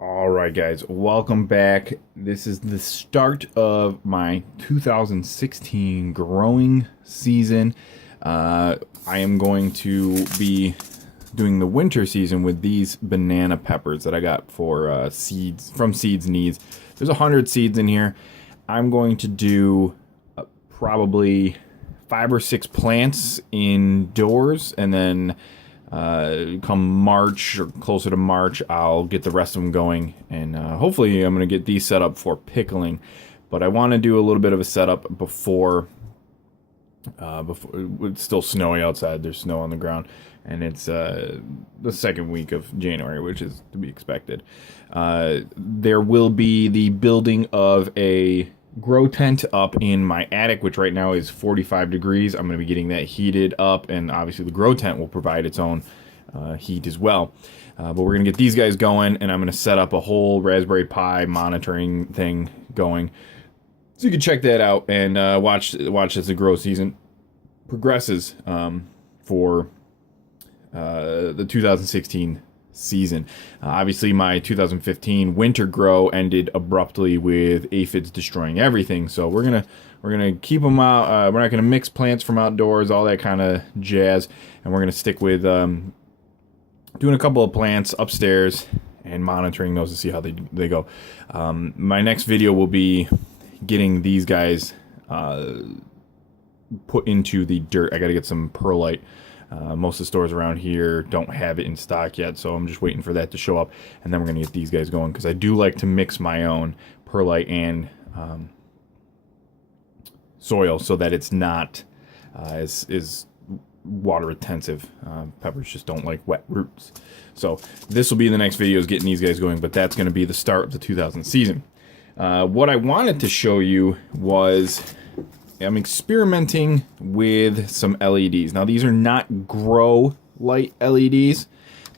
All right, guys, welcome back. This is the start of my 2016 growing season. I am going to be doing the winter season with these banana peppers that I got for seeds from Seeds Needs. There's 100 seeds in here. I'm going to do probably 5 or 6 plants indoors, and then come March or closer to March, I'll get the rest of them going, and hopefully I'm going to get these set up for pickling. But I want to do a little bit of a setup before it's still snowy outside. There's snow on the ground, and it's the second week of January, which is to be expected. There will be the building of a grow tent up in my attic, which right now is 45 degrees. I'm going to be getting that heated up, and obviously the grow tent will provide its own heat as well. But we're going to get these guys going, and I'm going to set up a whole Raspberry Pi monitoring thing going. So you can check that out and watch as the grow season progresses for the 2016 season. Obviously, my 2015 winter grow ended abruptly with aphids destroying everything. So we're gonna keep them out. We're not gonna mix plants from outdoors, all that kind of jazz, and we're gonna stick with doing a couple of plants upstairs and monitoring those to see how they go. My next video will be getting these guys put into the dirt. I got to get some perlite. Most of the stores around here don't have it in stock yet, so I'm just waiting for that to show up, and then we're gonna get these guys going, because I do like to mix my own perlite and soil so that it's not as water intensive. Peppers just don't like wet roots. So this will be the next video, is getting these guys going, but that's going to be the start of the 2000 season. What I wanted to show you was I'm experimenting with some LEDs. Now, these are not grow light LEDs,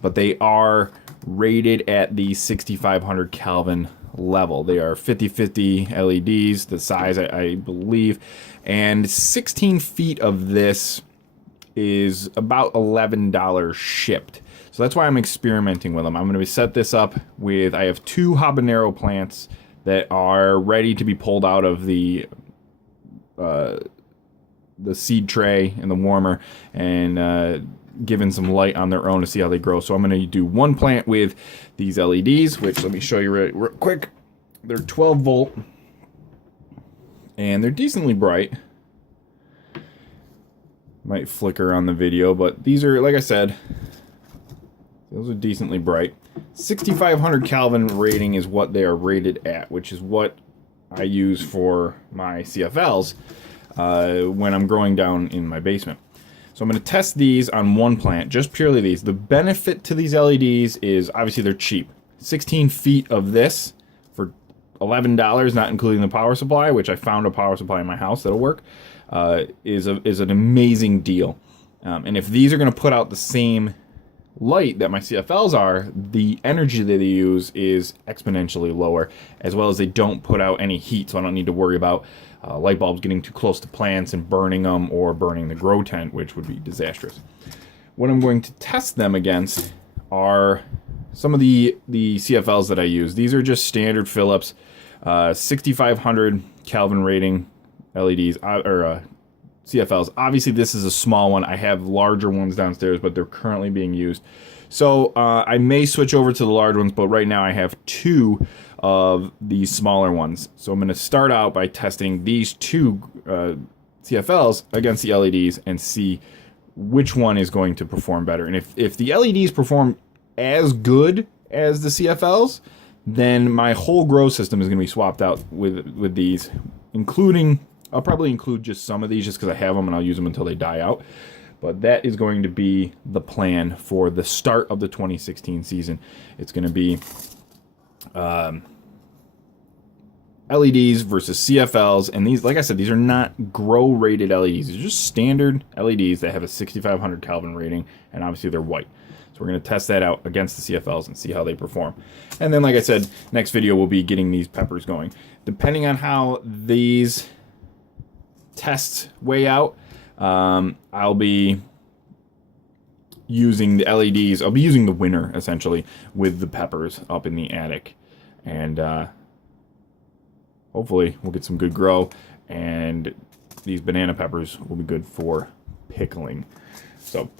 but they are rated at the 6500 Kelvin level. They are 50/50 LEDs, the size I believe, and 16 feet of this is about $11 shipped. So that's why I'm experimenting with them. I'm going to set this up with, I have 2 habanero plants that are ready to be pulled out of the seed tray and the warmer, and given some light on their own to see how they grow. So I'm going to do one plant with these LEDs, which, let me show you real quick. They're 12 volt, and they're decently bright. Might flicker on the video, but these are, like I said, those are decently bright. 6500 Kelvin rating is what they are rated at, which is what I use for my CFLs when I'm growing down in my basement. So I'm going to test these on one plant, just purely these. The benefit to these LEDs is obviously they're cheap. 16 feet of this for $11, not including the power supply, which I found a power supply in my house that'll work, is an amazing deal. And if these are going to put out the same light that my CFLs are, the energy that they use is exponentially lower, as well as they don't put out any heat, so I don't need to worry about light bulbs getting too close to plants and burning them, or burning the grow tent, which would be disastrous. What I'm going to test them against are some of the CFLs that I use. These are just standard Philips 6500 Kelvin rating LEDs, or CFLs. Obviously, this is a small one. I have larger ones downstairs, but they're currently being used. So I may switch over to the large ones, but right now I have 2 of these smaller ones. So I'm going to start out by testing these 2 CFLs against the LEDs and see which one is going to perform better. And if the LEDs perform as good as the CFLs, then my whole grow system is going to be swapped out with these, including, I'll probably include just some of these just because I have them and I'll use them until they die out. But that is going to be the plan for the start of the 2016 season. It's going to be LEDs versus CFLs. And these, like I said, these are not grow rated LEDs. These are just standard LEDs that have a 6500 Kelvin rating, and obviously they're white. So we're going to test that out against the CFLs and see how they perform. And then, like I said, next video will be getting these peppers going. Depending on how these tests weigh out, I'll be using the LEDs. I'll be using the winner, essentially, with the peppers up in the attic. And hopefully we'll get some good grow. And these banana peppers will be good for pickling. So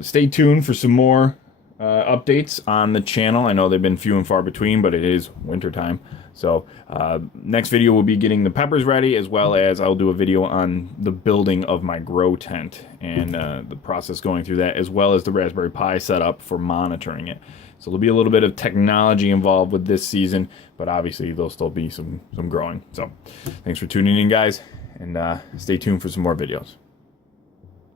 stay tuned for some more updates on the channel. I know they've been few and far between, but it is wintertime. So next video will be getting the peppers ready, as well as I'll do a video on the building of my grow tent and the process going through that, as well as the Raspberry Pi setup for monitoring it. So there'll be a little bit of technology involved with this season, but obviously there'll still be some growing. So thanks for tuning in, guys, and stay tuned for some more videos.